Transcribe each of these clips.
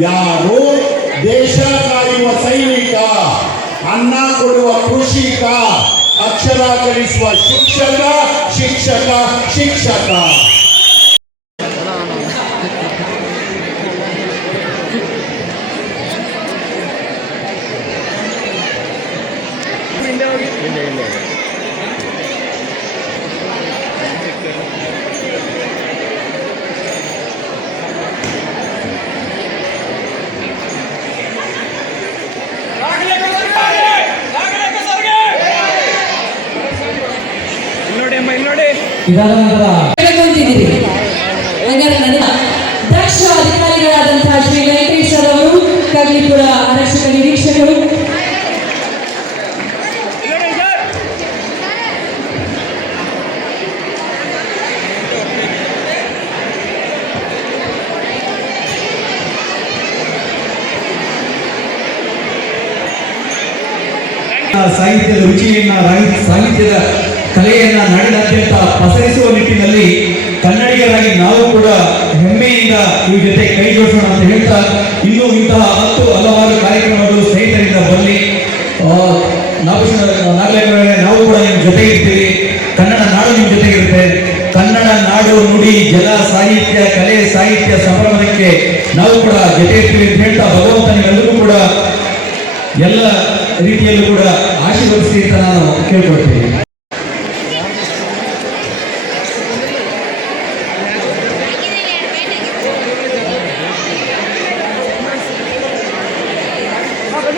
ಯಾರು ದೇಶ ಕಾಯುವ ಸೈನಿಕ ಅನ್ನ ಕೊಡುವ ಕೃಷಿಕ ಅಕ್ಷರ ಕಲಿಸುವ ಶಿಕ್ಷಕ ಶಿಕ್ಷಕ ಶಿಕ್ಷಕ ನೋಡಿ ಅಮ್ಮ ಇದಾದ ನಂತರ ಹಂಗಾರೆ ನನ್ನ ದಕ್ಷ ಅಧಿಕಾರಿಗಳಾದಂತಹ ಶ್ರೀ ವೆಂಕಟೇಶ್ ಅವರು ಕಗ್ಲಿಪುರ ಆರಕ್ಷಕ ನಿರೀಕ್ಷಕರು. ಸಾಹಿತ್ಯದ ರುಚಿಯನ್ನ ಸಾಹಿತ್ಯದ ಕಲೆಯನ್ನ ನಾಡಿನಾದ್ಯಂತ ಪಸರಿಸುವ ನಿಟ್ಟಿನಲ್ಲಿ ಕನ್ನಡಿಗರಾಗಿ ನಾವು ಕೂಡ ಹೆಮ್ಮೆಯಿಂದ ಈ ಜೊತೆ ಕೈ ಜೋಡಿಸೋಣ ಅಂತ ಹೇಳ್ತಾ ಇನ್ನೂ ಇಂತಹ ಹತ್ತು ಹಲವಾರು ಕಾರ್ಯಕ್ರಮಗಳು ಸ್ನೇಹಿತರಿಂದ ಬರಲಿ ನಾವು ಕೂಡ ನಿಮ್ಮ ಜೊತೆ ಇರ್ತೀವಿ. ಕನ್ನಡ ನಾಡು ನಿಮ್ಮ ಜೊತೆಗಿರುತ್ತೆ ಕನ್ನಡ ನಾಡು ನುಡಿ, ಜಲ ಸಾಹಿತ್ಯ, ಕಲೆ ಸಾಹಿತ್ಯ ಸಂಭ್ರಮಕ್ಕೆ ನಾವು ಕೂಡ ಜೊತೆ ಇರ್ತೀವಿ ಅಂತ ಹೇಳ್ತಾ ಭಗವಂತನಿಗೆಲ್ಲರೂ ಕೂಡ ಎಲ್ಲ ರೀತಿಯಲ್ಲೂ ಕೂಡ ಆಶೀರ್ವದಿಸಿ ಅಂತ ನಾನು ಕೇಳ್ಕೊಳ್ತೀನಿ.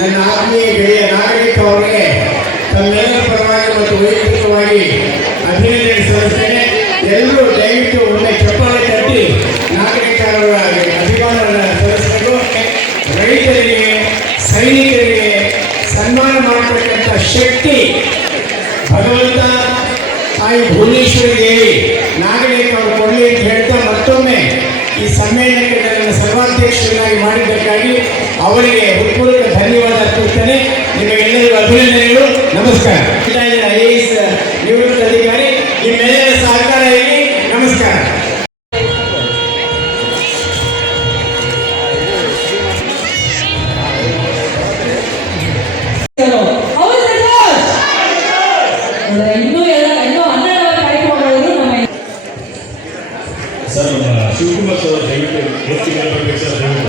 ನನ್ನ ಆತ್ಮೀಯ ಗೆಳೆಯ ನಾಗರಿಕ ಅವರಿಗೆ ತಮ್ಮೆಲ್ಲರ ಪರವಾಗಿ ಮತ್ತು ವೈಯಕ್ತಿಕವಾಗಿ ಅಭಿನಂದನೆ ಸಲ್ಲಿಸ್ತೇನೆ. ಎಲ್ಲರೂ ದಯವಿಟ್ಟು ಒಳ್ಳೆ ಚಪ್ಪಾಳೆ ತಟ್ಟಿ ನಾಗರಿಕ ಅಭಿಮಾನವನ್ನು ಸಲ್ಲಿಸಬೇಕು. ರೈತರಿಗೆ, ಸೈನಿಕರಿಗೆ ಸನ್ಮಾನ ಮಾಡತಕ್ಕಂಥ ಶಕ್ತಿ ಭಗವಂತ ತಾಯಿ ಭುವನೇಶ್ವರಿ ದೇವಿ ನಾಗರಿಕ ಅವರು ಕೊಡಲಿ ಅಂತ ಹೇಳ್ತಾ ಮತ್ತೊಮ್ಮೆ ಈ ಸಮ್ಮೇಳನಕ್ಕೆ ನನ್ನನ್ನು ಸರ್ವಾಧ್ಯಕ್ಷರನ್ನಾಗಿ ಮಾಡಿದ್ದಕ್ಕಾಗಿ ಅವರಿಗೆ ಹೃತ್ಪೂರ್ವಕ ಧನ್ಯವಾದ ಅರ್ಪಿಸ್ತೇನೆ ನಿಮಗೆಲ್ಲರಿಗೂ ಅಭಿನಂದನೆಗಳು. ನಮಸ್ಕಾರ. ಐ ಎ ಎಸ್ ನಿವೃತ್ತ ಅಧಿಕಾರಿ